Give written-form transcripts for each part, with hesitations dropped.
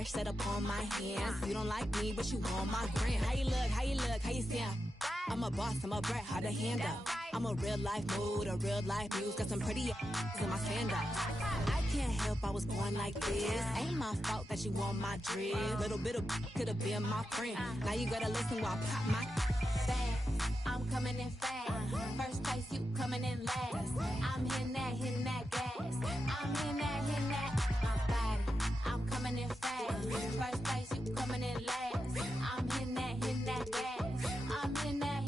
price set up on my hands. You don't like me, but you want my brand. How you look, how you look, how you sound? I'm a boss, I'm a brat, how to handle. I'm a real life mood, a real life muse. Got some pretty in my sandals. I can't help I was born like this. Ain't my fault that you want my drip. Little bit of could have been my friend. Now you gotta listen while I pop my fast. I'm coming in fast. First place, you coming in last. I'm hitting that gas. I'm hitting that. My body, I'm coming in fast. First place, you coming in last. I'm hitting that gas. I'm hitting that.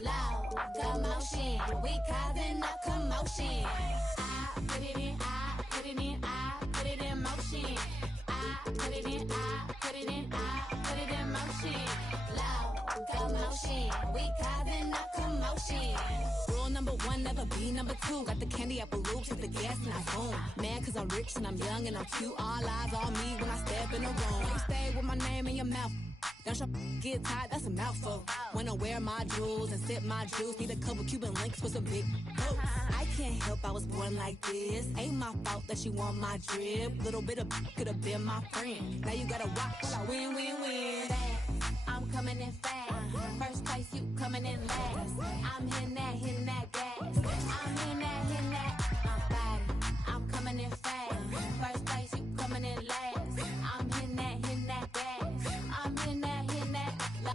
Loud commotion, we causing a commotion. I put it in, I put it in, I put it in motion. I put it in, I put it in, I put it in motion. Loud commotion, we causing a commotion. Rule number one, never be number two. Got the candy apple loops, hit the gas and I boom. Man, cause I'm rich and I'm young and I'm cute. All eyes on me when I step in the room. You stay with my name in your mouth. Don't your get tired, that's a mouthful. Wanna wear my jewels and sip my juice. Need a couple Cuban links with some big boots. I can't help I was born like this. Ain't my fault that you want my drip. Little bit of could have been my friend. Now you gotta watch while I win, win, win. I'm coming in fast. First place, you coming in last. I'm hitting that gas. I'm hitting that. My body, I'm coming in fast. First place, you coming in last. I'm hitting that gas. I'm hitting that.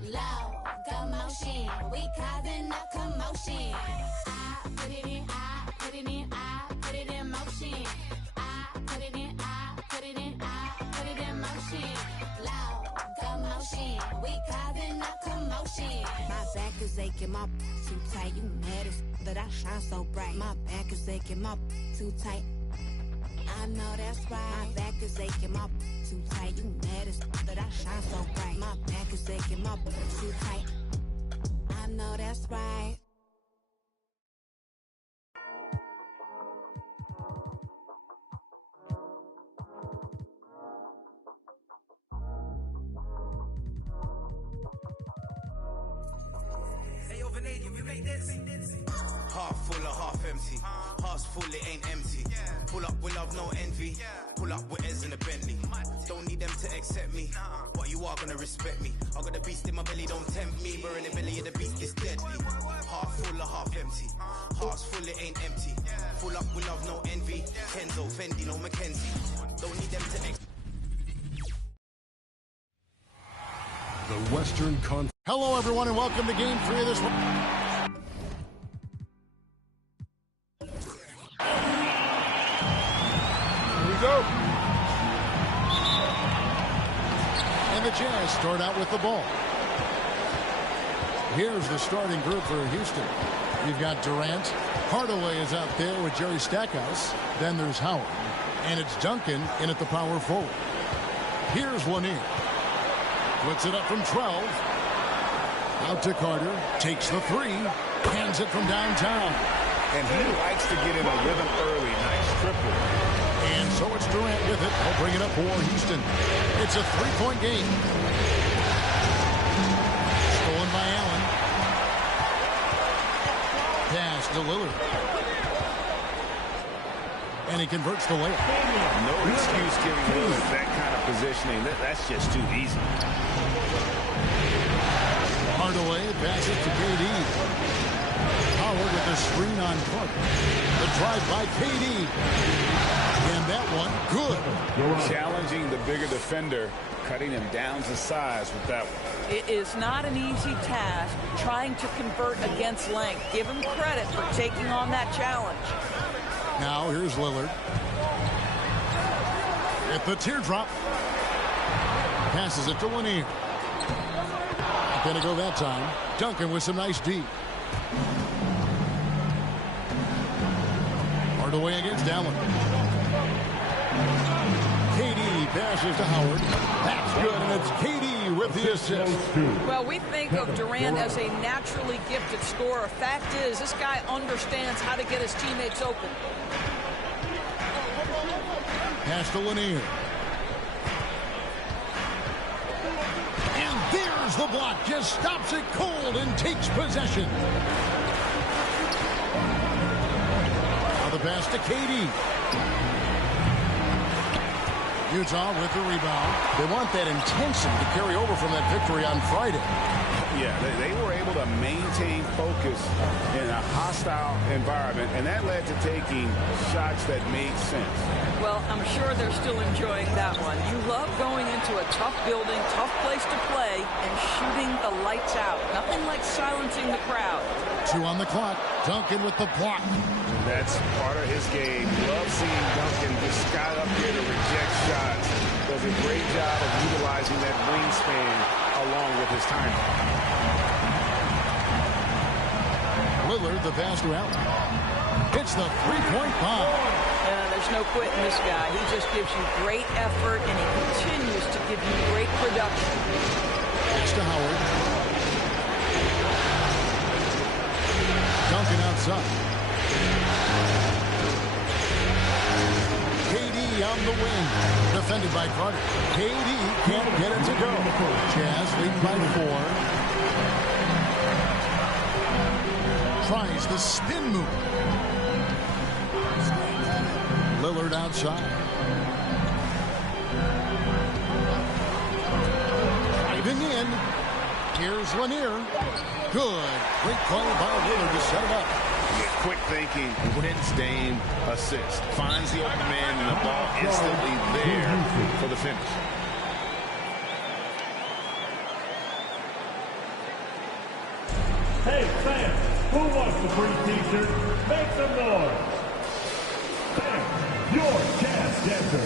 Loud commotion, we causing a commotion. I put it in, I put it in, I put it in motion. I put it in, I put it in, I put it in motion. Loud commotion, we causing a commotion. My back is aching, my too tight. You mad as that I shine so bright. My back is aching, my too tight. I know that's right. My back is aching, my too tight. You mad as that I shine so bright. My back is aching, my too tight. I know that's right. Hey, yo, Vanadium, you make this? Half full or half empty. Heart's full, it ain't empty. Pull up with love, no envy. Pull up with Ez in a Bentley. Don't need them to accept me, but you are gonna respect me. I got a beast in my belly, don't tempt me. We're in the belly of the beast, it's deadly. Half full or half empty. Heart's full, it ain't empty. Pull up with love, no envy. Kenzo, Fendi, no Mackenzie. Don't need them to The Western Conference. Hello, everyone, and welcome to Game 3 of this one. Here we go. And the Jazz start out with the ball. Here's the starting group for Houston. You've got Durant. Hardaway is out there with Jerry Stackhouse. Then there's Howard. And it's Duncan in at the power forward. Here's Lanier. Puts it up from 12. Out to Carter. Takes the three. Hands it from downtown. And he likes to get in a rhythm early. Nice triple. And so it's Durant with it. He'll bring it up for Houston. It's a three-point game. Stolen by Allen. Pass to Lillard. And he converts the layup. No excuse giving Lillard that kind of positioning. That's just too easy. Hardaway passes to KD. Howard with the screen on Clark. The drive by KD. And that one, good. Challenging the bigger defender, cutting him down to size with that one. It is not an easy task trying to convert against length. Give him credit for taking on that challenge. Now here's Lillard. At the teardrop. Passes it to Lanier. Not going to go that time. Duncan with some nice D. Hardaway against Allen. KD passes to Howard. That's good, and it's KD with the assist. Well, we think of Durant as a naturally gifted scorer. Fact is, this guy understands how to get his teammates open. Pass to Lanier. And there's the block. Just stops it cold and takes possession. Now the pass to KD. Utah with the rebound. They want that intensity to carry over from that victory on Friday. Yeah, they were able to maintain focus in a hostile environment, and that led to taking shots that made sense. Well, I'm sure they're still enjoying that one. You love going into a tough building, tough place to play, and shooting the lights out. Nothing like silencing the crowd. 2 on the clock. Duncan with the block. That's part of his game. Love seeing Duncan just sky up here to reject shots. Does a great job of utilizing that wingspan along with his timing. Lillard, the pass to Allen. Hits the three-point bomb. There's no quitting this guy. He just gives you great effort, and he continues to give you great production. It's to Howard. Duncan outside. KD on the wing. Defended by Carter. KD can't get it to go. Jazz lead by 4. Tries the spin move. Lillard outside. Driving in. Here's Lanier. Good. Great play by Lillard to set it up. Yeah, quick thinking, wins Dame assist. Finds the open man and the ball instantly there for the finish. Hey fans, who wants a free t-shirt? Make some noise. Thanks, your Jazz Dancer.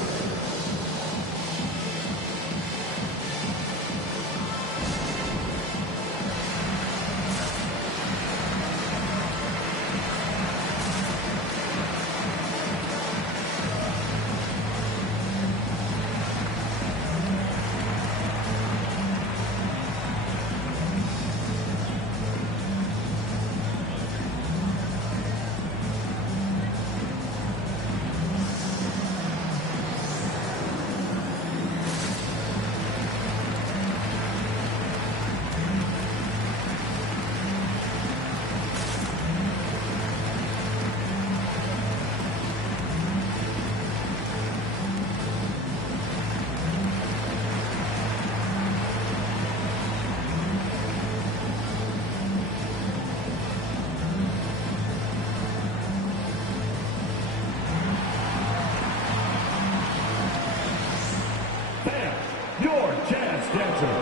Your Jazz Dancer.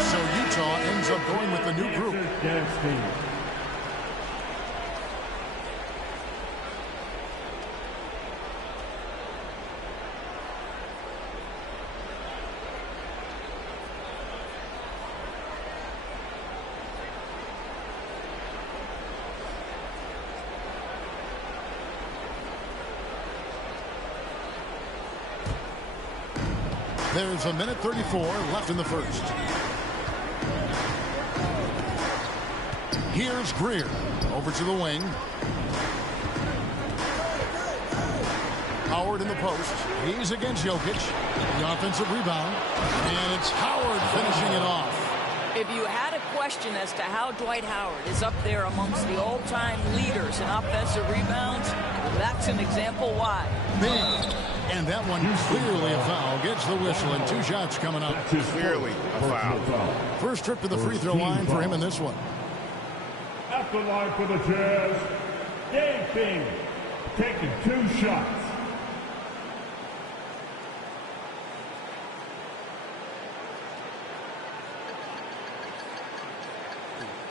So Utah ends up going with the new group. Dance team. There's a minute 34 left in the first. Here's Greer. Over to the wing. Howard in the post. He's against Jokic. The offensive rebound. And it's Howard finishing it off. If you had a question as to how Dwight Howard is up there amongst the all-time leaders in offensive rebounds, that's an example why. Big. And that one clearly a foul. Gets the whistle and 2 shots coming up. Clearly a foul. First trip to the free throw line for him in this one. At the line for the Jazz, Gabe King, taking 2 shots.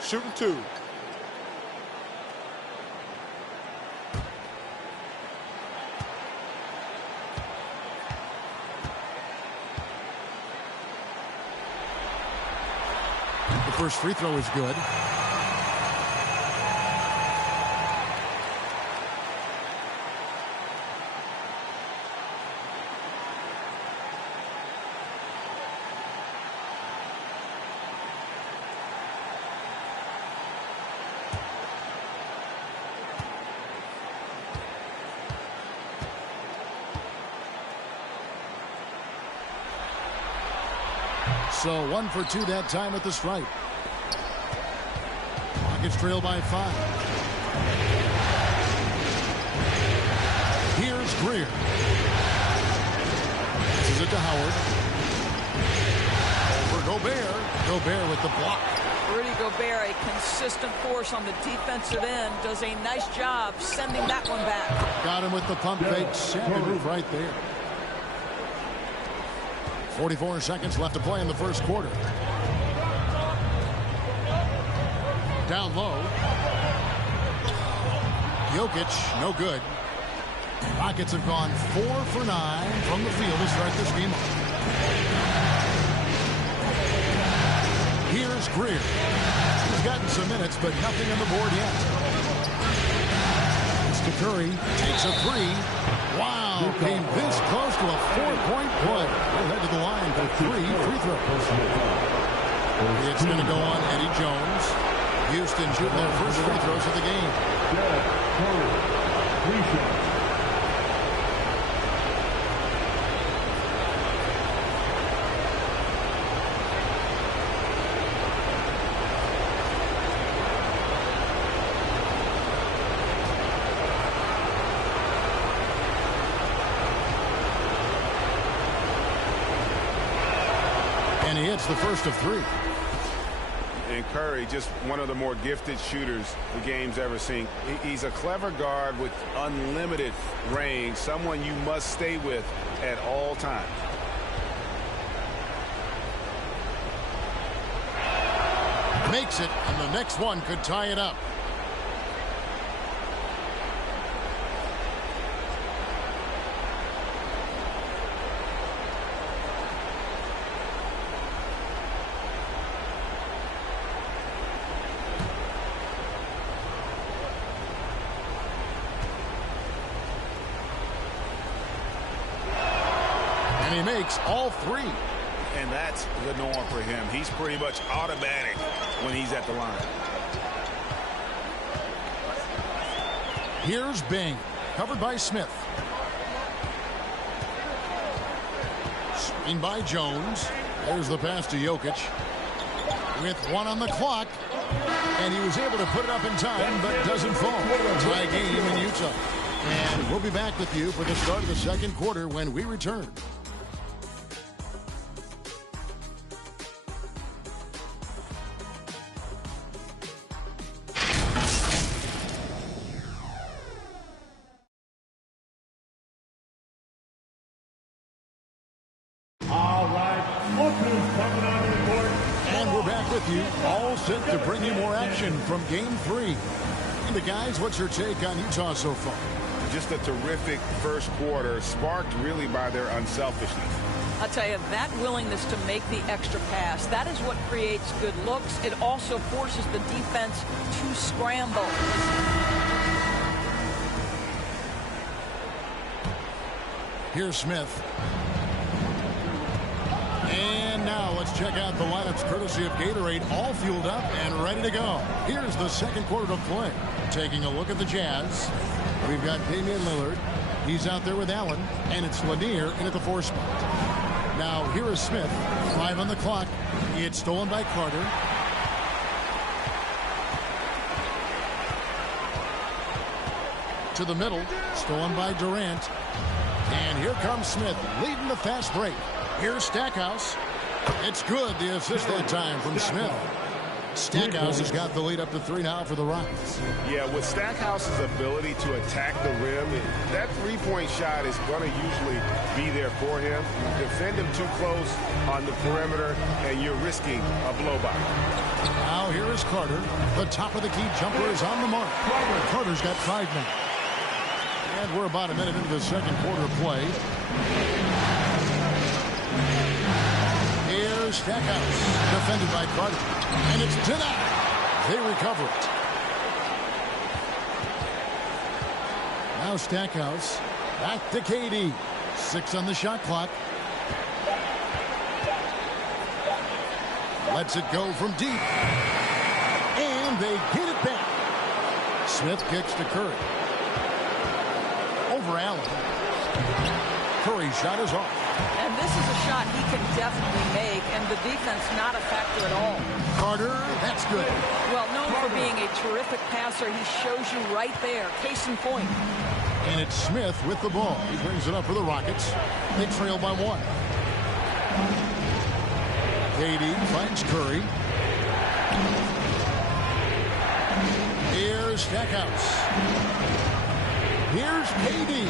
Shooting 2. The first free throw is good. So 1 for 2 that time at the stripe. Rockets trail by 5. Here's Greer. Passes it to Howard. Over Gobert. Gobert with the block. Rudy Gobert, a consistent force on the defensive end, does a nice job sending that one back. Got him with the pump fake. Second move right there. 44 seconds left to play in the first quarter. Down low. Jokic, no good. Rockets have gone 4 for 9 from the field to start this game. Here's Greer. He's gotten some minutes, but nothing on the board yet. It's to Curry. Takes a 3. Wow, came this close to a 4-point play. He'll head to the line for 3 free throws. It's going to go on Eddie Jones. Houston shooting their first free throws of the game. And he hits the first of 3. And Curry, just one of the more gifted shooters the game's ever seen. He's a clever guard with unlimited range, someone you must stay with at all times. Makes it, and the next one could tie it up. He makes all 3. And that's the norm for him. He's pretty much automatic when he's at the line. Here's Bing, covered by Smith. Screen by Jones. There's the pass to Jokic. With 1 on the clock. And he was able to put it up in time, but doesn't fall. Tie game in Utah. And we'll be back with you for the start of the second quarter when we return. All set to bring you more action from Game 3. And the guys, what's your take on Utah so far? Just a terrific first quarter, sparked really by their unselfishness. I'll tell you, that willingness to make the extra pass, that is what creates good looks. It also forces the defense to scramble. Here's Smith. And now let's check out the lineups courtesy of Gatorade, all fueled up and ready to go. Here's the second quarter of play. Taking a look at the Jazz. We've got Damian Lillard. He's out there with Allen, and it's Lanier in at the 4 spot. Now here is Smith. 5 on the clock. It's stolen by Carter. To the middle. Stolen by Durant. And here comes Smith, leading the fast break. Here's Stackhouse. It's good, the assist that time from Smith. Stackhouse has got the lead up to 3 now for the Rockets. Yeah, with Stackhouse's ability to attack the rim, that three-point shot is going to usually be there for him. You defend him too close on the perimeter, and you're risking a blow-by. Now here is Carter. The top of the key jumper is on the mark. Carter's got 5 now. And we're about a minute into the second quarter of play. Here's Stackhouse, defended by Carter. And it's denied. They recover it. Now Stackhouse, back to KD. 6 on the shot clock. Lets it go from deep. And they get it back. Smith kicks to Curry. Over Allen. Curry's shot is off. And this is a shot he can definitely make, and the defense not a factor at all. Carter, that's good. Well, known for being a terrific passer, he shows you right there. Case in point. And it's Smith with the ball. He brings it up for the Rockets. They trail by 1. KD finds Curry. Here's Stackhouse. Here's KD.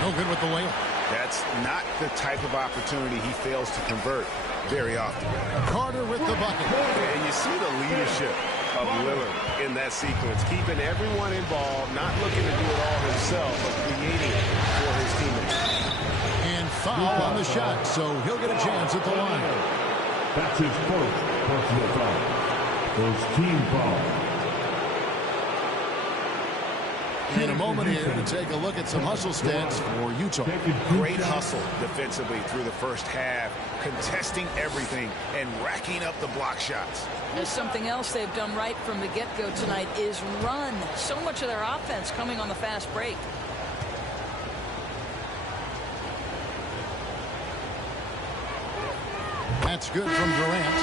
No good with the layup. That's not the type of opportunity he fails to convert very often. Carter with the bucket. And you see the leadership of Lillard in that sequence, keeping everyone involved, not looking to do it all himself, but creating for his teammates. And foul on the shot, so he'll get a chance at the line. That's his first personal foul. First team foul. In a moment here to take a look at some hustle stats for Utah. Great hustle defensively through the first half, contesting everything and racking up the block shots. There's something else they've done right from the get-go tonight is run. So much of their offense coming on the fast break. That's good from Durant.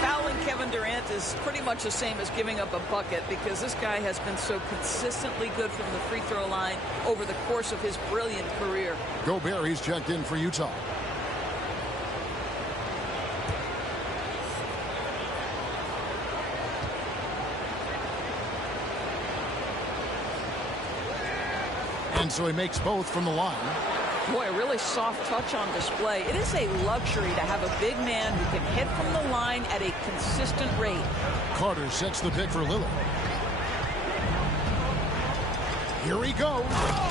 Fouling Kevin Durant is pretty much the same as giving up a bucket because this guy has been so consistently good from the free throw line over the course of his brilliant career. Gobert, he's checked in for Utah. And so he makes both from the line. Boy, a really soft touch on display. It is a luxury to have a big man who can hit from the line at a consistent rate. Carter sets the pick for Lillard. Here he goes.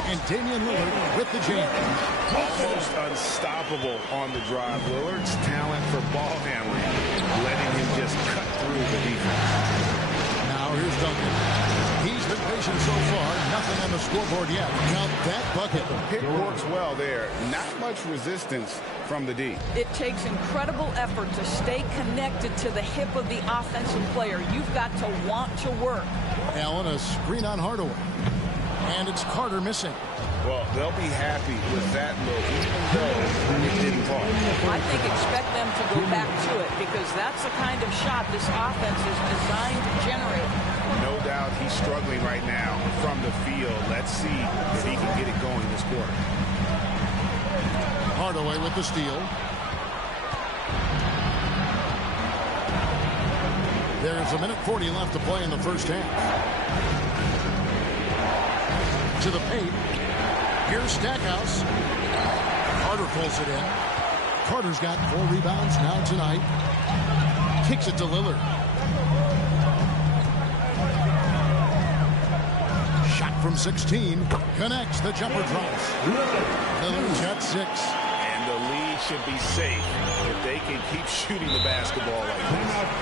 And Damian Lillard with the jam. Almost unstoppable on the drive. Lillard's talent for ball handling, letting him just cut through the defense. Now here's Duncan. He's been patient so far. Nothing on the scoreboard yet. Count that bucket. Pick works well there. Not much resistance from the D. It takes incredible effort to stay connected to the hip of the offensive player. You've got to want to work. Allen, a screen on Hardaway. And it's Carter missing. Well, they'll be happy with that look, even though it didn't fall. I think expect them to go back to it because that's the kind of shot this offense is designed to generate. No doubt he's struggling right now from the field. Let's see if he can get it going this quarter. Hardaway with the steal. There's 1:40 left to play in the first half. To the paint. Here's Stackhouse. Carter pulls it in. Carter's got 4 rebounds now tonight. Kicks it to Lillard. Shot from 16. Connects. The jumper drops. Lillard's got 6. And the lead should be safe if they can keep shooting the basketball like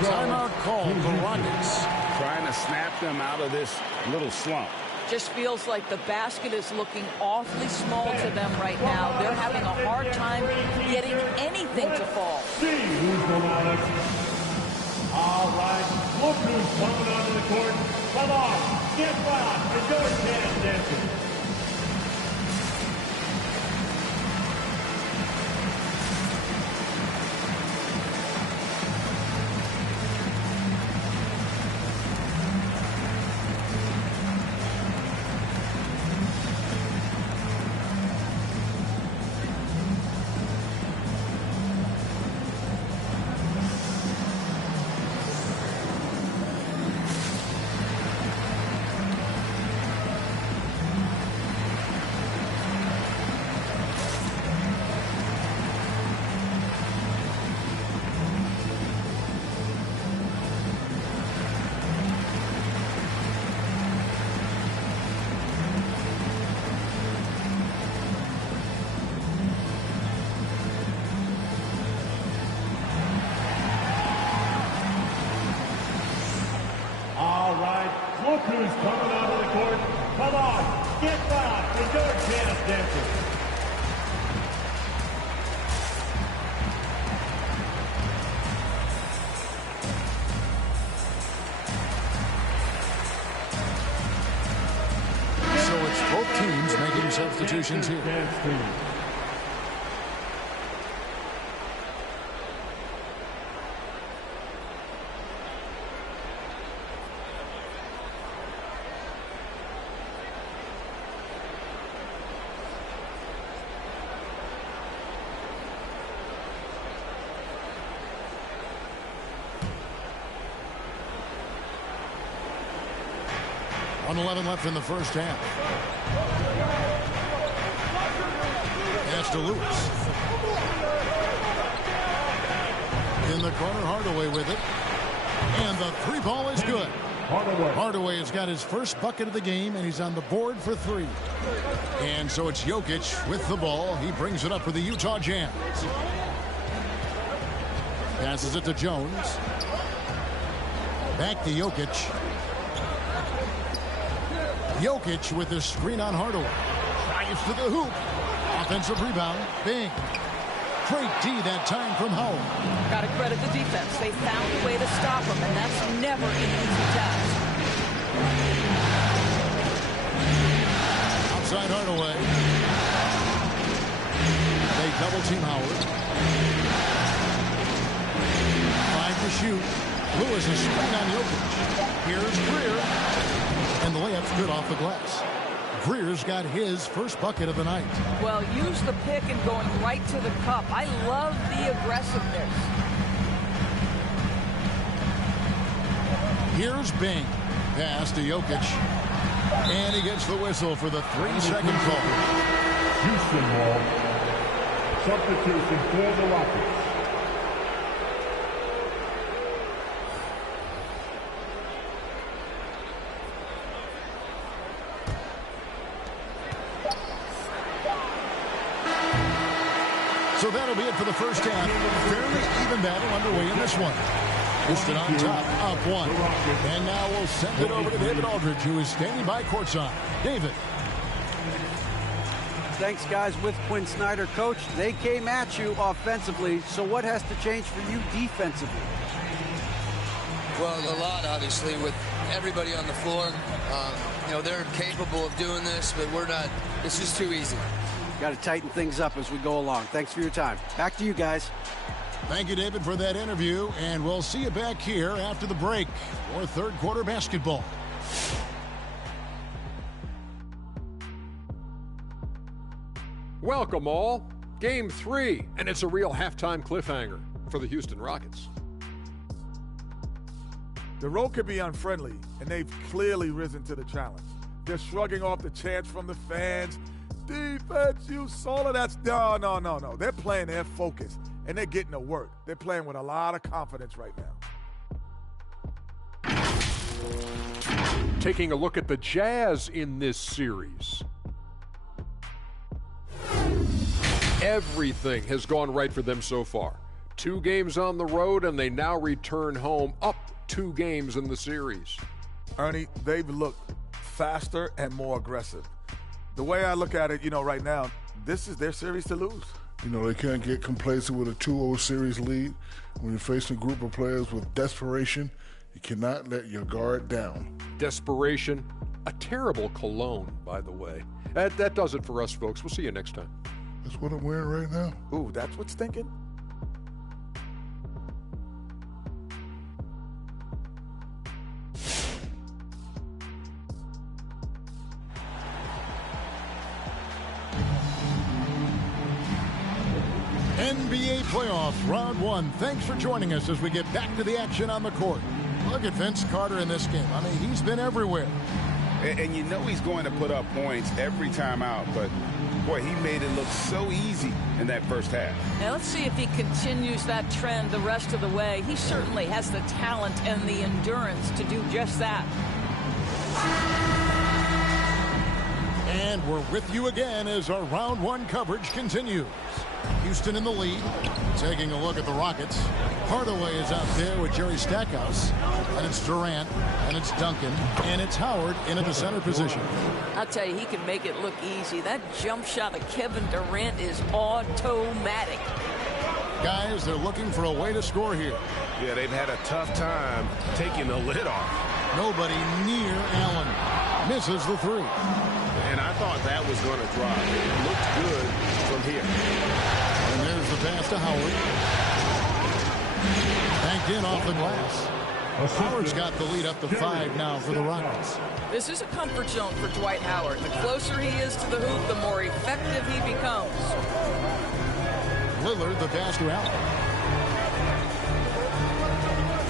this. Timeout called the Rockets. Trying to snap them out of this little slump. Just feels like the basket is looking awfully small to them right now. They're having a hard time getting anything to fall. See who's going on. All right, look who's coming onto the court. Come on, get back. It's your chance, dancing. Look who's coming out of the court. Come on, get back. It's your chance, dancing. So it's both teams making substitutions here. 1:11 left in the first half. Pass to Lewis. In the corner, Hardaway with it. And the three ball is good. Hardaway has got his first bucket of the game, and he's on the board for 3. And so it's Jokic with the ball. He brings it up for the Utah Jazz. Passes it to Jones. Back to Jokic. Jokic with the screen on Hardaway. Drives to the hoop. Offensive rebound. Bing. Great D that time from Howard. Got to credit the defense. They found a way to stop him, and that's never an easy task. Outside Hardaway. They double team Howard. 5 to shoot. Lewis is screen on Jokic. Here's Greer. And the layup's good off the glass. Greer's got his first bucket of the night. Well, use the pick and going right to the cup. I love the aggressiveness. Here's Bing. Pass to Jokic. And he gets the whistle for the 3-second call. Houston ball. Substitution for the Rockets. So that'll be it for the first half. Fairly even battle underway in this one. Houston on top, up 1. And now we'll send it over to David Aldridge, who is standing by courtside. David. Thanks, guys. With Quinn Snyder, coach, they came at you offensively. So what has to change for you defensively? Well, a lot, obviously, with everybody on the floor. You know, they're capable of doing this, but we're not. It's just too easy. Got to tighten things up as we go along. Thanks for your time. Back to you guys. Thank you, David, for that interview, and we'll see you back here after the break for third quarter basketball. Welcome all. Game 3, and it's a real halftime cliffhanger for the Houston Rockets. The road could be unfriendly, and they've clearly risen to the challenge. They're shrugging off the chants from the fans. Defense, you saw it. That's no. They're playing their focus, and they're getting to work. They're playing with a lot of confidence right now. Taking a look at the Jazz in this series. Everything has gone right for them so far. 2 games on the road, and they now return home up 2 games in the series. Ernie, they've looked faster and more aggressive. The way I look at it, right now, this is their series to lose. They can't get complacent with a 2-0 series lead. When you're facing a group of players with desperation, you cannot let your guard down. Desperation, a terrible cologne, by the way. That does it for us, folks. We'll see you next time. That's what I'm wearing right now. Ooh, that's what's thinking? NBA playoffs, round 1. Thanks for joining us as we get back to the action on the court. Look at Vince Carter in this game. I mean, he's been everywhere. And you know he's going to put up points every time out, but boy, he made it look so easy in that first half. Now let's see if he continues that trend the rest of the way. He certainly has the talent and the endurance to do just that. And we're with you again as our round 1 coverage continues. Houston in the lead. Taking a look at the Rockets. Hardaway is out there with Jerry Stackhouse. And it's Durant. And it's Duncan. And it's Howard into the center position. I'll tell you, he can make it look easy. That jump shot of Kevin Durant is automatic. Guys, they're looking for a way to score here. Yeah, they've had a tough time taking the lid off. Nobody near Allen. Misses the 3. And I thought that was going to drop. It looked good from here. And there's the pass to Howard. Banked in off the glass. Howard's got the lead up to 5 now for the Rockets. This is a comfort zone for Dwight Howard. The closer he is to the hoop, the more effective he becomes. Lillard, the pass to Allen.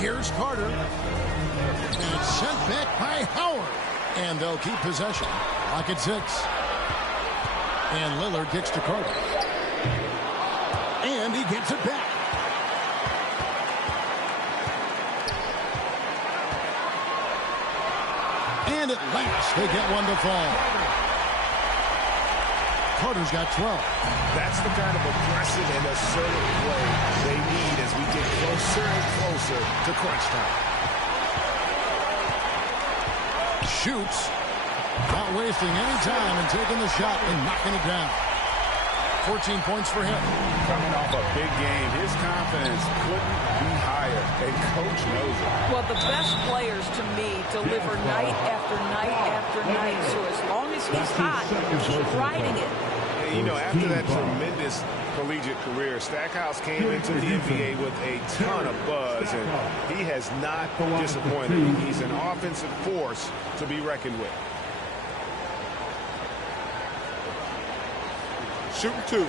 Here's Carter. And it's sent back by Howard. And they'll keep possession. Lock at 6. And Lillard kicks to Carter. And he gets it back. And at last, they get one to fall. Carter's got 12. That's the kind of aggressive and assertive play they need as we get closer and closer to crunch time. Shoots. Not wasting any time and taking the shot and knocking it down. 14 points for him. Coming off a big game, his confidence couldn't be higher, and coach knows it. Well, the best players to me deliver night after night after night. So as long as he's hot, keep riding it. And, you know, after that tremendous collegiate career, Stackhouse came into the NBA with a ton of buzz, and he has not disappointed. He's an offensive force to be reckoned with. Shooting 2.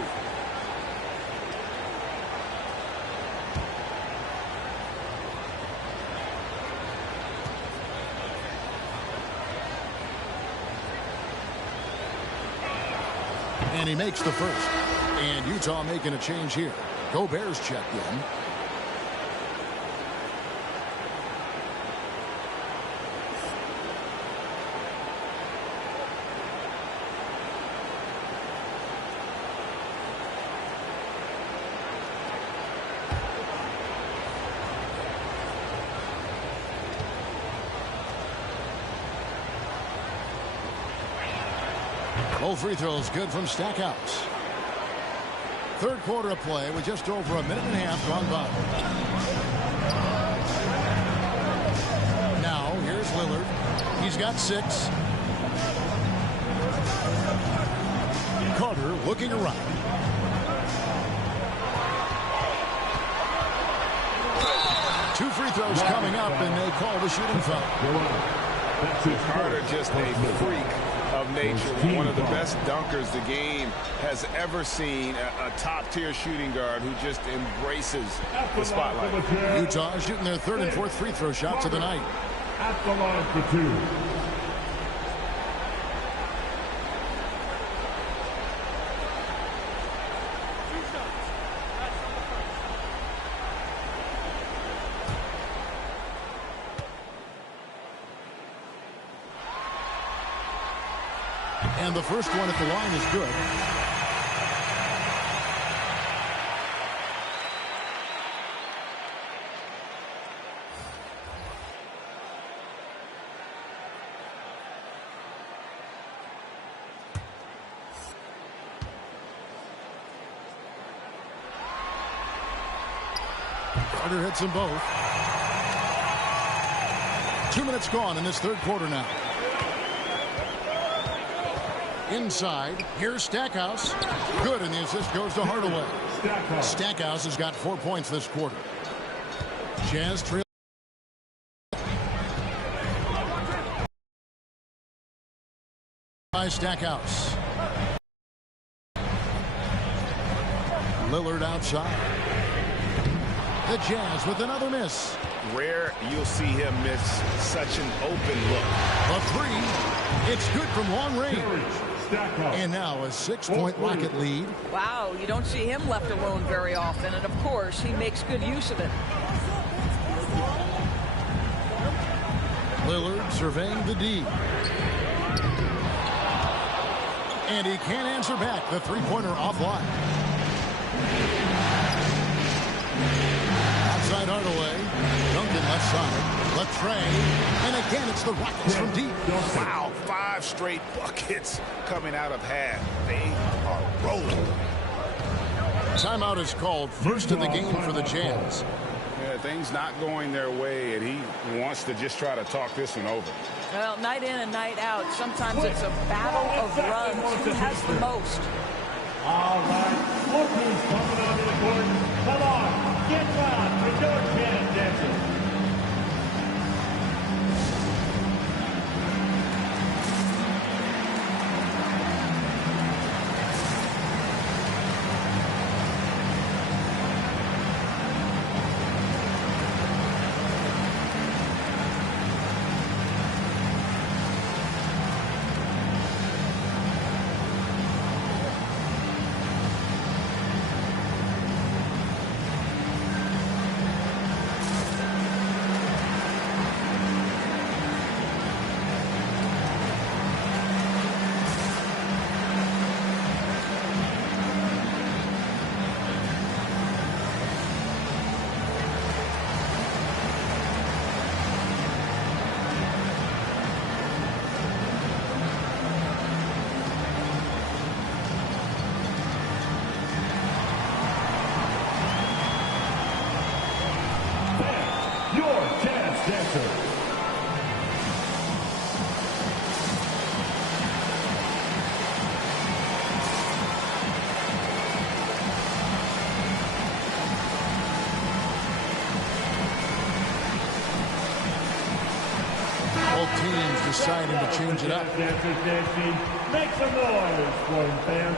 And he makes the first. And Utah making a change here. Gobert's checked in. Both free throws good from Stackhouse. Third quarter of play with just over a minute and a half gone by. Now, here's Lillard. He's got 6. Carter looking around. Two free throws coming up, and they call the shooting foul. Carter just a freak of nature, one of the best dunkers the game has ever seen, a top-tier shooting guard who just embraces the spotlight. Utah shooting their third and fourth free throw shots of the night. At the line for 2. And the first one at the line is good. Carter hits them both. 2 minutes gone in this third quarter now. Inside, here's Stackhouse. Good, and the assist goes to Hardaway. Stackhouse has got 4 points this quarter. Jazz trail. By Stackhouse. Lillard outside. The Jazz with another miss. Rare you'll see him miss such an open look. A 3. It's good from long range. And now a 6-point Rocket lead. Wow, you don't see him left alone very often, and of course he makes good use of it. Lillard surveying the D. And he can't answer back. The three-pointer offline. Outside Hardaway. Duncan left side. Latrey. And again, it's the Rockets from deep. Wow, 5 straight buckets coming out of half. They are rolling. Timeout is called. First of the game for the Jazz. Yeah, things not going their way, and he wants to just try to talk this one over. Well, night in and night out, sometimes it's a battle of runs. Who has the most? All right, look who's coming onto the court. Come on, get wild for Georgetown, Texas. deciding to change it up. Make some noise for him, fans.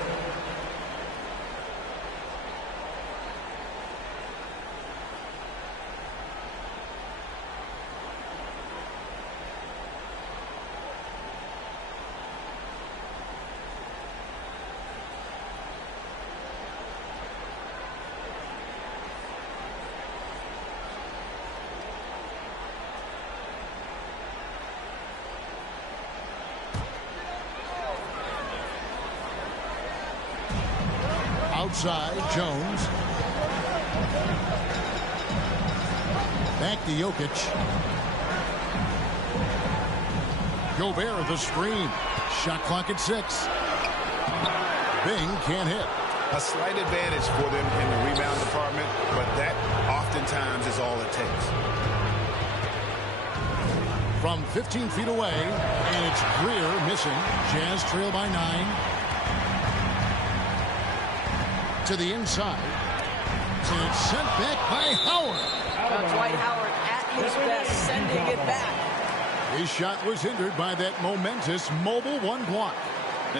Outside, Jones. Back to Jokic. Gobert, the screen. Shot clock at 6. Bing can't hit. A slight advantage for them in the rebound department, but that oftentimes is all it takes. From 15 feet away, and it's Greer missing. Jazz trail by 9. To the inside. And it's sent back by Howard. Dwight Howard at his best, sending it back. His shot was hindered by that momentous mobile one block.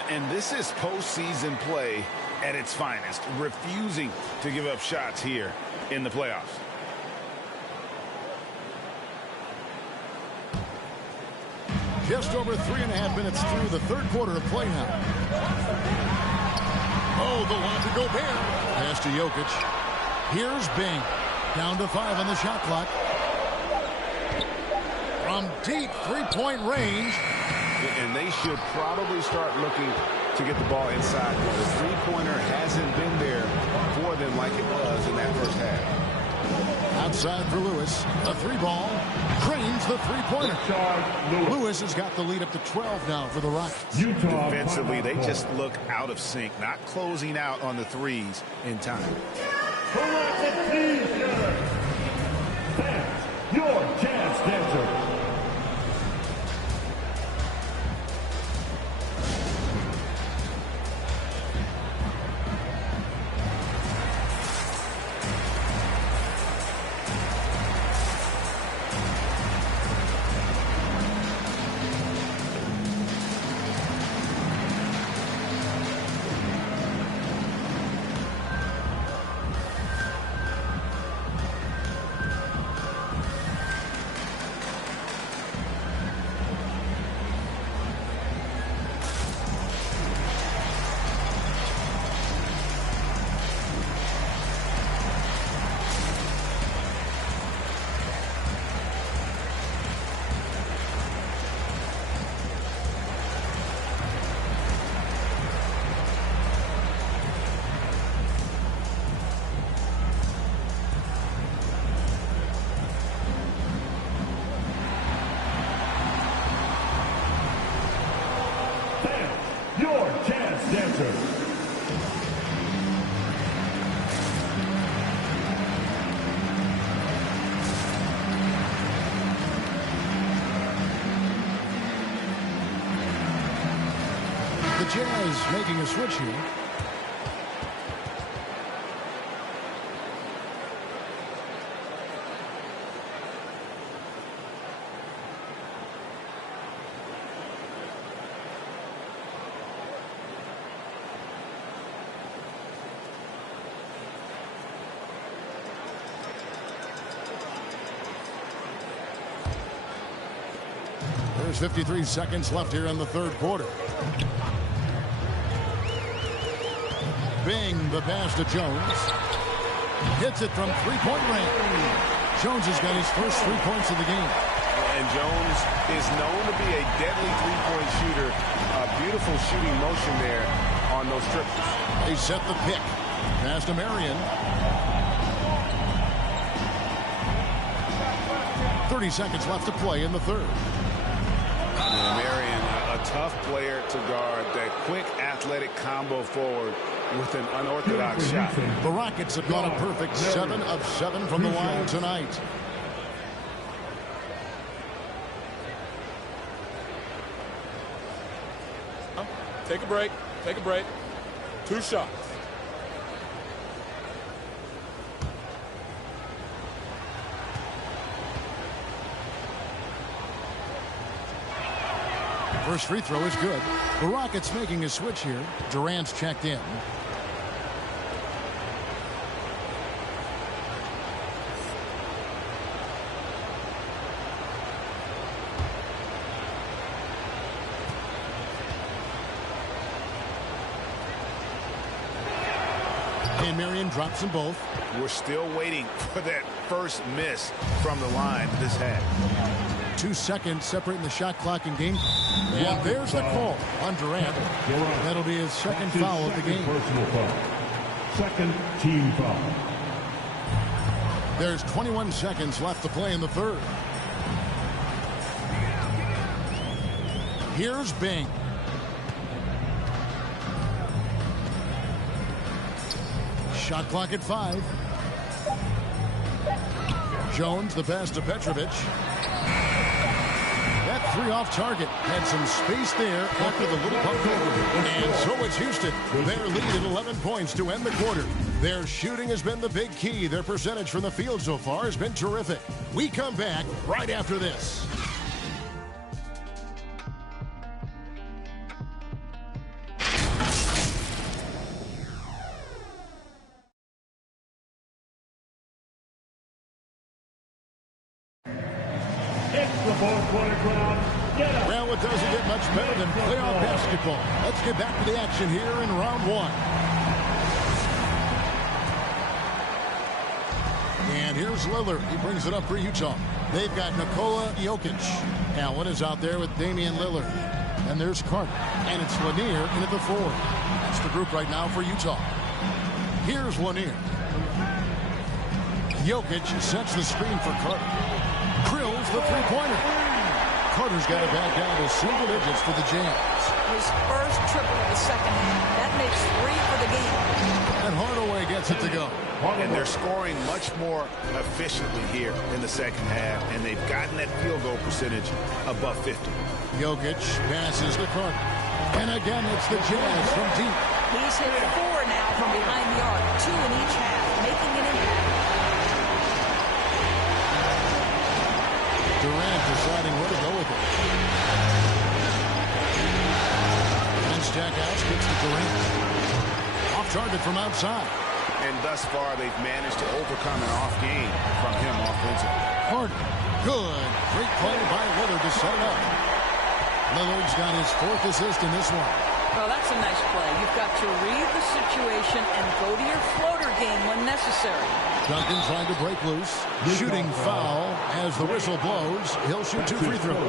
And this is postseason play at its finest, refusing to give up shots here in the playoffs. Just over 3.5 minutes through the third quarter of play now. Oh, the lob to Gobert. Pass to Jokic. Here's Bing. Down to 5 on the shot clock. From deep three-point range. And they should probably start looking to get the ball inside. The three-pointer hasn't been there for them like it was in that first half. Outside for Lewis. A 3-ball. Cranes the three-pointer. Lewis has got the lead up to 12 now for the Rockets. Defensively, they just look out of sync, not closing out on the threes in time. Your chance dancer. Your chance dancer. The Jazz making a switch here. There's 53 seconds left here in the third quarter. Bing, the pass to Jones. Hits it from three-point range. Jones has got his first 3 points of the game. And Jones is known to be a deadly three-point shooter. A beautiful shooting motion there on those triples. They set the pick. Pass to Marion. 30 seconds left to play in the third. Marion, a tough player to guard. That quick athletic combo forward with an unorthodox shot. The Rockets have got a perfect 7 of 7 from the line tonight. Take a break. Take a break. 2 shots. First free throw is good. The Rockets making a switch here. Durant's checked in. And Marion drops them both. We're still waiting for that first miss from the line this half. 2 seconds separating the shot clock and game. And there's the call on Durant. That'll be his second foul of the game. Personal foul. Second team foul. There's 21 seconds left to play in the third. Here's Bing. Shot clock at 5. Jones, the pass to Petrovic. That 3 off target. Had some space there after the little pump over. And so it's Houston. Their lead at 11 points to end the quarter. Their shooting has been the big key. Their percentage from the field so far has been terrific. We come back right after this. Well, it doesn't get much better than playoff basketball. Let's get back to the action here in round 1. And here's Lillard. He brings it up for Utah. They've got Nikola Jokic. Allen is out there with Damian Lillard. And there's Carter. And it's Lanier in at the 4. That's the group right now for Utah. Here's Lanier. Jokic sets the screen for Carter. Drills the three-pointer. Carter's got it back down to single digits for the Jazz. His first triple of the second half. That makes 3 for the game. And Hardaway gets it to go. And they're scoring much more efficiently here in the second half, and they've gotten that field goal percentage above 50. Jokic passes to Carter. And again, it's the Jazz from deep. He's hit 4 now from behind the arc, 2 in each half, making an impact. Durant deciding where to go with it. And Stackhouse gets to Durant. Off target from outside. And thus far, they've managed to overcome an off game from him offensively. Harden. Good. Great play by Lillard to set it up. Lillard's got his 4th assist in this one. Well, that's a nice play. You've got to read the situation and go to your floater game when necessary. Duncan trying to break loose. Shooting foul as the whistle blows. He'll shoot 2 free throws.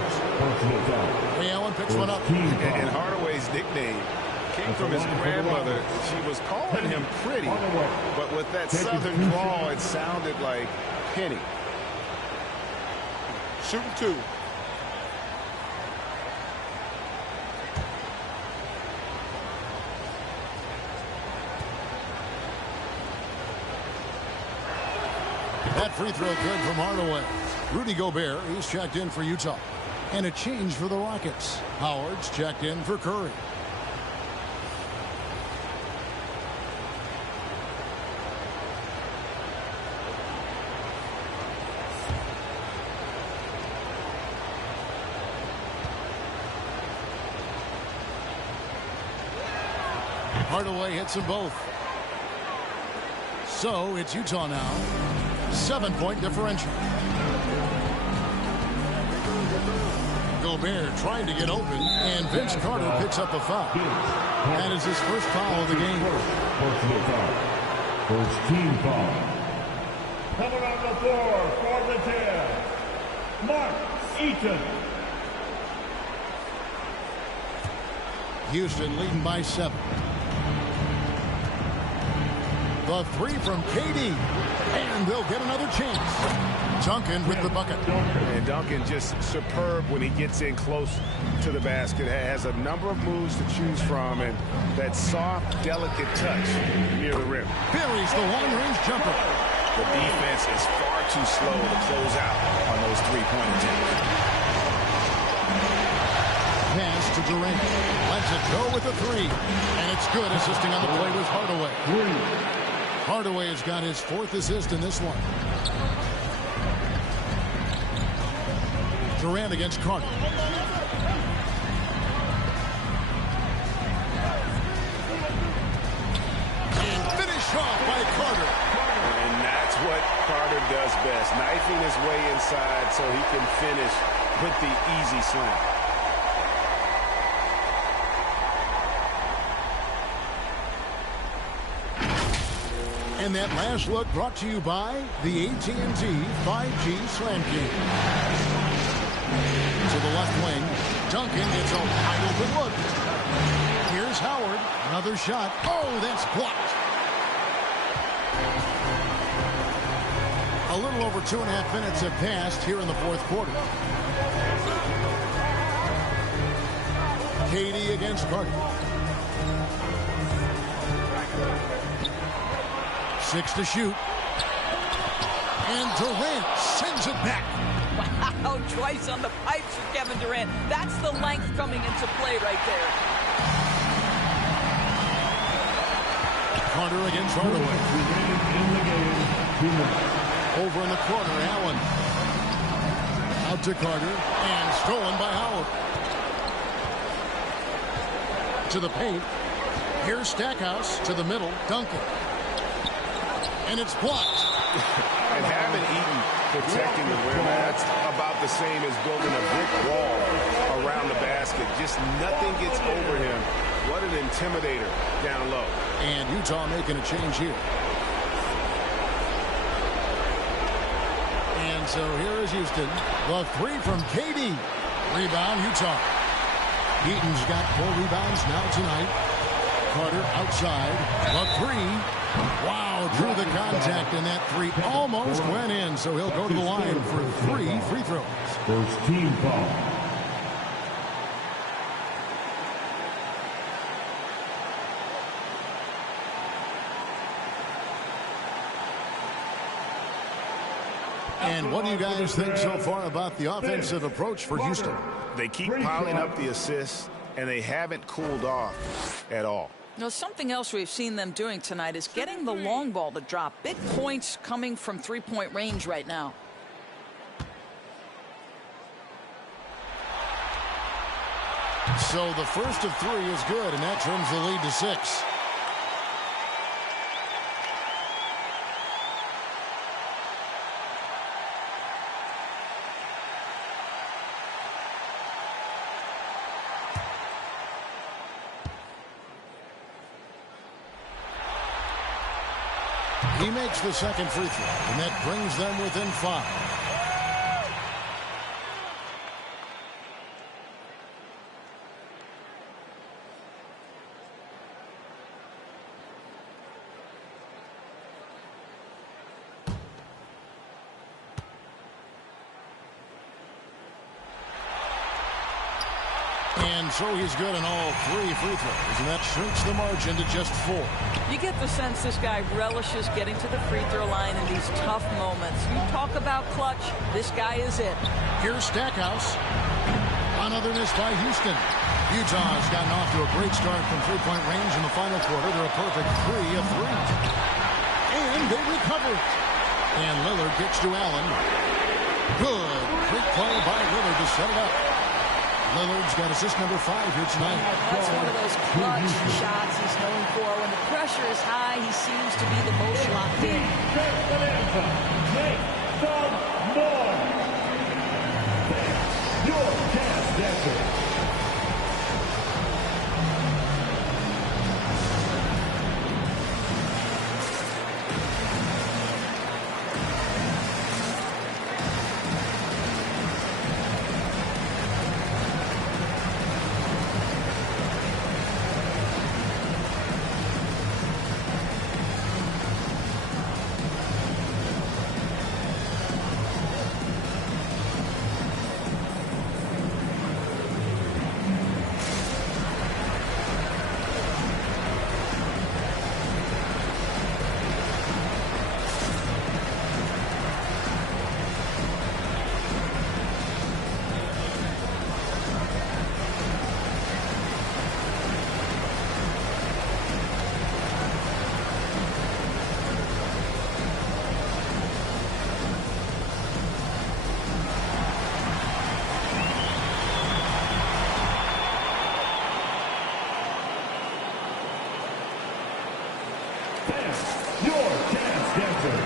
Ray Allen picks one up. And Hardaway's nickname came from his grandmother. She was calling him pretty, but with that southern drawl, it sounded like Penny. Shooting 2. That free throw good from Hardaway. Rudy Gobert, he's checked in for Utah. And a change for the Rockets. Howard's checked in for Curry. Hardaway hits them both. So it's Utah now. 7-point differential. Gobert trying to get open, and Vince Carter picks up a foul. That is his first foul of the game. Personal foul. First team foul. Coming on the floor for the Jazz, Mark Eaton. Houston leading by 7. The 3 from KD. And they'll get another chance. Duncan with the bucket. And Duncan just superb when he gets in close to the basket. Has a number of moves to choose from, and that soft, delicate touch near the rim. Buries the long-range jumper. The defense is far too slow to close out on those three-point attempts. Pass to Durant. Lets it go with a 3. And it's good, assisting on the play with Hardaway. Hardaway has got his 4th assist in this one. Durant against Carter. what Carter does best, knifing his way inside so he can finish with the easy slam. And that last look brought to you by the AT&T 5G Slam Key. To the left wing, Duncan gets a wide open look. Here's Howard, another shot. Oh, that's blocked. A little over 2.5 minutes have passed here in the fourth quarter. KD against Carter. 6 to shoot. And Durant sends it back. Wow, twice on the pipes for Kevin Durant. That's the length coming into play right there. Carter against Hardaway. Over in the corner, Allen. Out to Carter, and stolen by Howard. To the paint. Here's Stackhouse to the middle, Duncan. And it's blocked. And having Eaton protecting the rim, that's about the same as building a brick wall around the basket. Just nothing gets over him. What an intimidator down low. And Utah making a change here. And so here is Houston. The three from KD. Rebound, Utah. Eaton's got 4 rebounds now tonight. Carter outside. The three. Wow, drew the contact, and that three almost went in. So he'll go to the line for 3 free throws. First team foul. And what do you guys think so far about the offensive approach for Houston? They keep piling up the assists, and they haven't cooled off at all. You know, something else we've seen them doing tonight is getting the long ball to drop. Big points coming from three-point range right now. So the first of 3 is good, and that trims the lead to 6. He makes the second free throw, and that brings them within 5. And so he's good on all 3 free throws, and that shrinks the margin to just 4. You get the sense this guy relishes getting to the free throw line in these tough moments. You talk about clutch, this guy is it. Here's Stackhouse. Another miss by Houston. Utah's gotten off to a great start from three-point range in the final quarter. They're a perfect 3 of 3. And they recover it. And Lillard gets to Allen. Good. Quick play by Lillard to set it up. Lillard's got assist number 5 here tonight. That's one of those clutch shots he's known for. When the pressure is high, he seems to be the most locked in. Make some noise. Your dance dancer. Your dance dancer.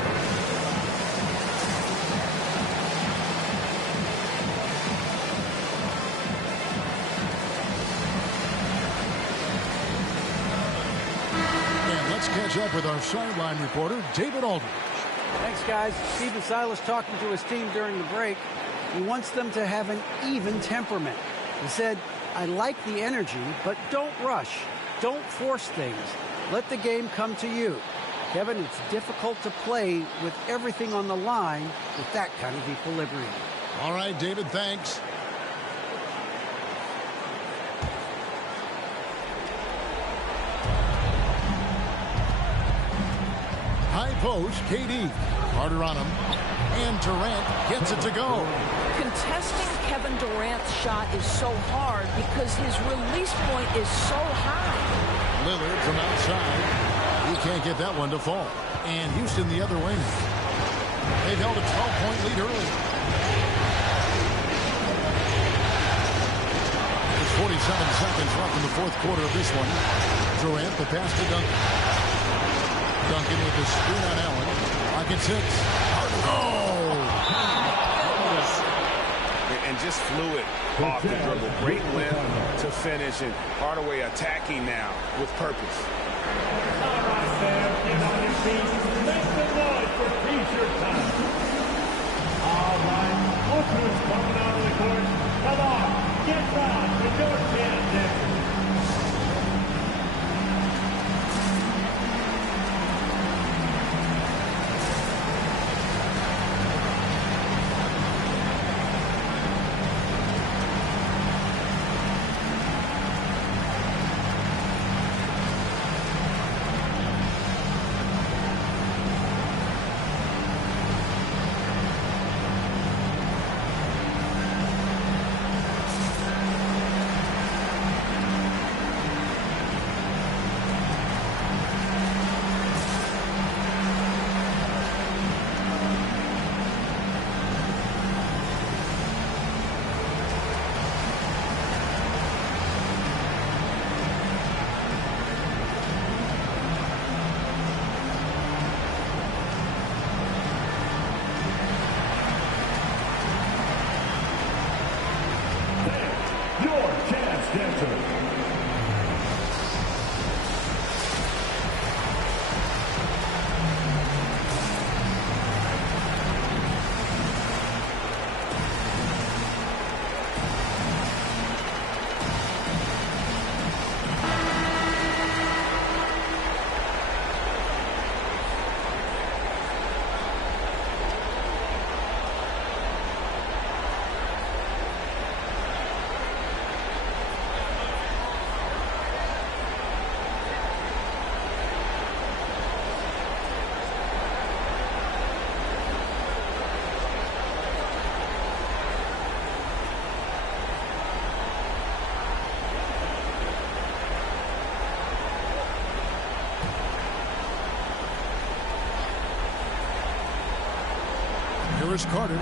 Let's catch up with our sideline reporter, David Aldridge. Thanks, guys. Stephen Silas talking to his team during the break. He wants them to have an even temperament. He said, I like the energy, but don't rush. Don't force things. Let the game come to you. Kevin, it's difficult to play with everything on the line with that kind of equilibrium. All right, David, thanks. High post, KD. Carter on him. And Durant gets it to go. Contesting Kevin Durant's shot is so hard because his release point is so high. Lillard from outside. He can't get that one to fall. And Houston the other way. They've held a 12-point lead early. There's 47 seconds left in the fourth quarter of this one. Durant, the pass to Duncan. Duncan with the screen on Allen. Rockets hits. Oh! And just fluid off the dribble. Great length to finish, and Hardaway attacking now with purpose. All right, fans, get on your feet. Make some noise for feature time. All right, look who's coming out of the court. Come on, get down. It's your chance, Denver. Here's Carter.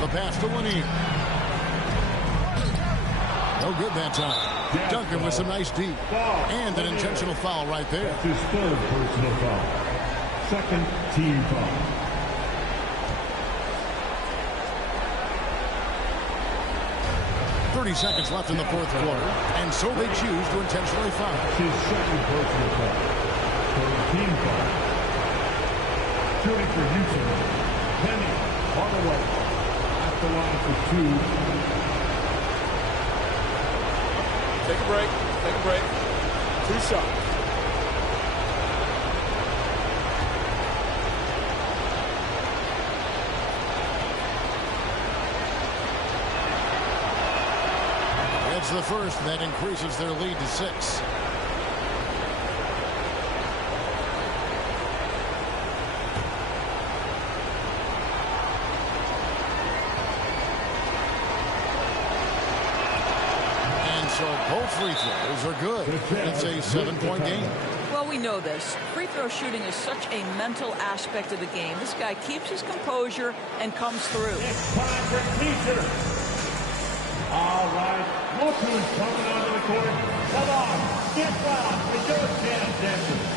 The pass to Lanier. No good that time. Duncan with some nice deep. And an intentional foul right there. That's his third personal foul. Second team foul. Seconds left in the fourth quarter, and so they choose to intentionally foul. His second personal foul. Third team foul. Shooting for Houston, Penny Hardaway at the line for two. Take a break. Take a break. 2 shots. It's the first that increases their lead to 6. So both free throws are good. It's a 7-point game. Well, we know this. Free throw shooting is such a mental aspect of the game. This guy keeps his composure and comes through. It's time for Teacher. All right, look who's coming onto the court. Come on, get fouled. It's your chance, Denver.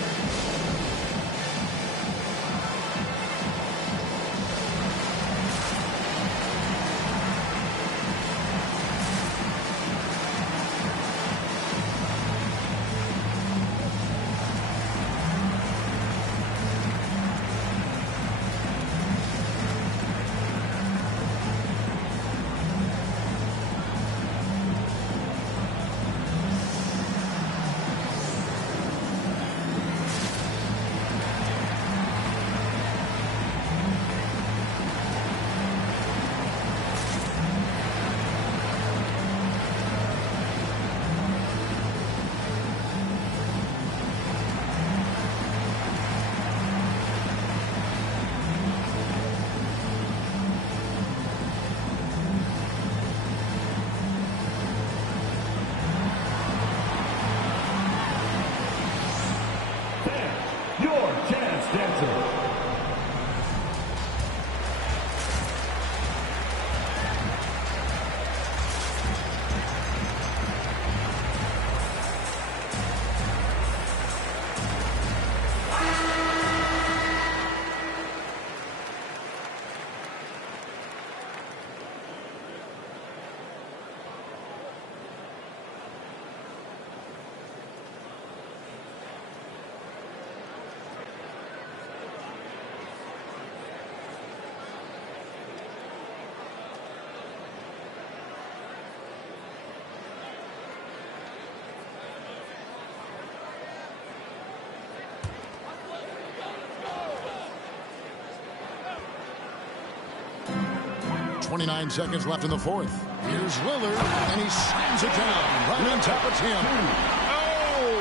29 seconds left in the fourth. Here's Lillard, and he slams it down right on top of Tim. Oh!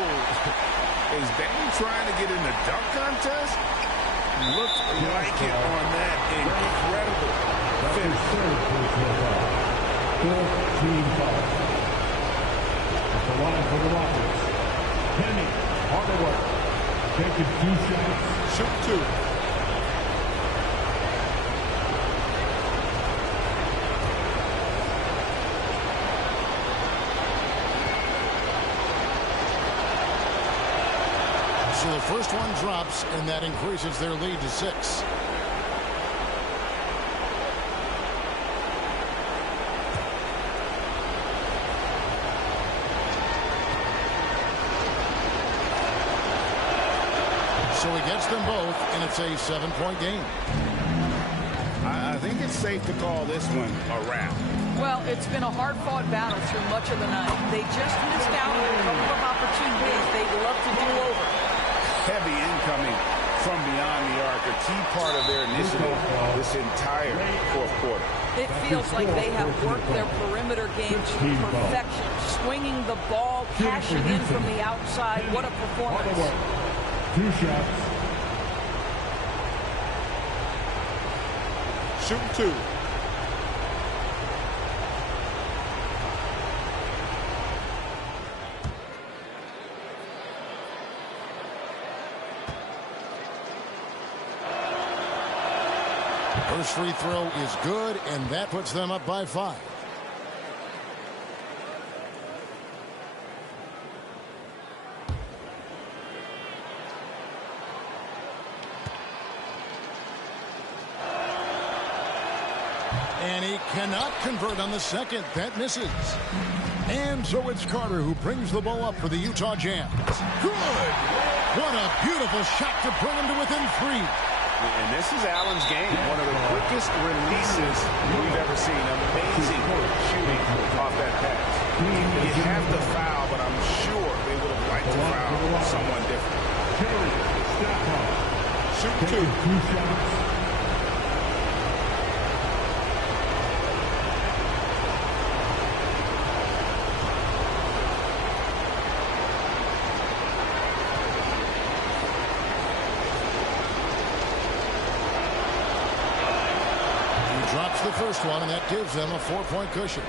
Is Dame trying to get in the dunk contest? Looked like it on that incredible finish. 14 fouls. At the line for the Rockets, Penny Hardaway taking 2 shots. Shoot 2. So the first one drops, and that increases their lead to 6. So he gets them both, and it's a 7-point game. I think it's safe to call this one a wrap. Well, it's been a hard-fought battle through much of the night. They just missed out on a couple of opportunities they'd love to do over. Heavy incoming from beyond the arc, a key part of their initiative this entire fourth quarter. It feels like they have worked their perimeter game to perfection, swinging the ball, cashing in from the outside. What a performance. 2 shots. Shoot 2. First free throw is good, and that puts them up by 5. And he cannot convert on the second. That misses. And so it's Carter who brings the ball up for the Utah Jazz. Good! What a beautiful shot to bring him to within 3. And this is Allen's game. One of the quickest releases we've ever seen. Amazing shooting off that pass. You have to foul, but I'm sure they would have liked to foul someone different. Shoot 2. 2 shots. Drops the first one, and that gives them a 4-point cushion.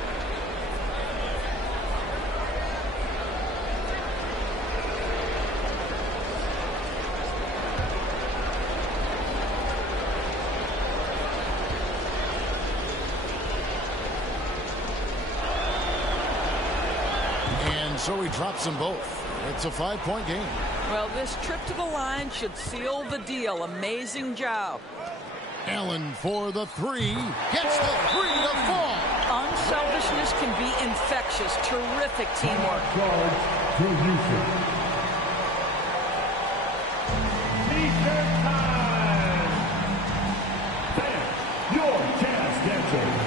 And so he drops them both. It's a 5-point game. Well, this trip to the line should seal the deal. Amazing job. Allen for the 3. Gets the 3 to fall. Unselfishness can be infectious. Terrific teamwork. T-shirt time. Fans, your Jazz dancers.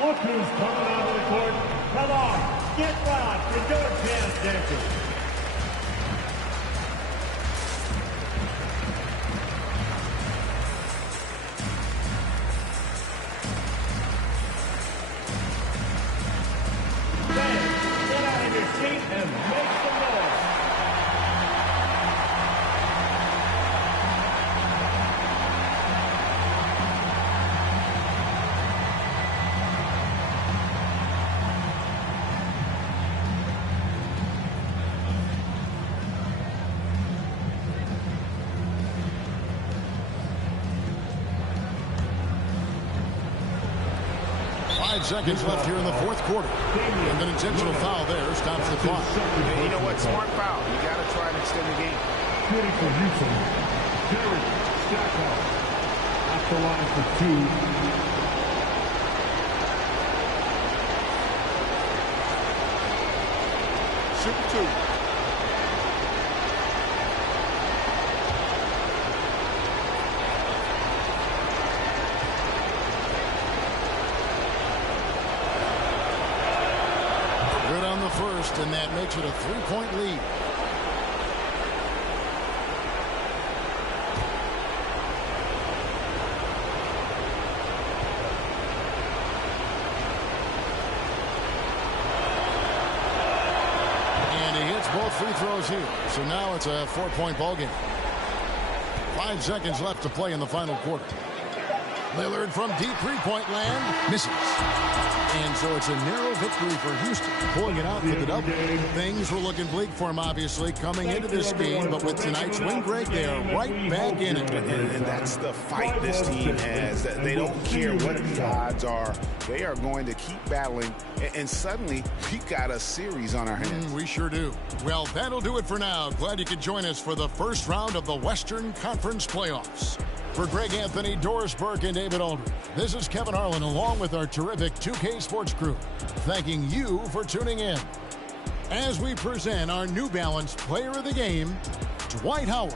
Look who's coming out of the court. Come on, get rocked and your Jazz dancers. Get out of your seat and make some noise. 5 seconds left here in the fourth quarter. And an intentional foul there stops the clock. And you know what? Smart foul. You got to try and extend the game. Shooting for Houston, Jerry Stackhouse. At the line for 2. Shoot 2. Good on the first, and that makes it a 3-point lead. Both free throws here. So now it's a 4-point ball game. 5 seconds left to play in the final quarter. Lillard from deep three-point land misses. And so it's a narrow victory for Houston, pulling it out for the double. Things were looking bleak for him, obviously, coming into this game, but with tonight's win, Greg, they are right back in it. And that's the fight this team has. They don't care what the odds are. They are going to keep battling, and suddenly we got a series on our hands. We sure do. Well, that'll do it for now. Glad you could join us for the first round of the Western Conference Playoffs. For Greg Anthony, Doris Burke, and David Aldridge, this is Kevin Harlan along with our terrific 2K Sports crew, thanking you for tuning in. As we present our New Balance Player of the Game, Dwight Howard.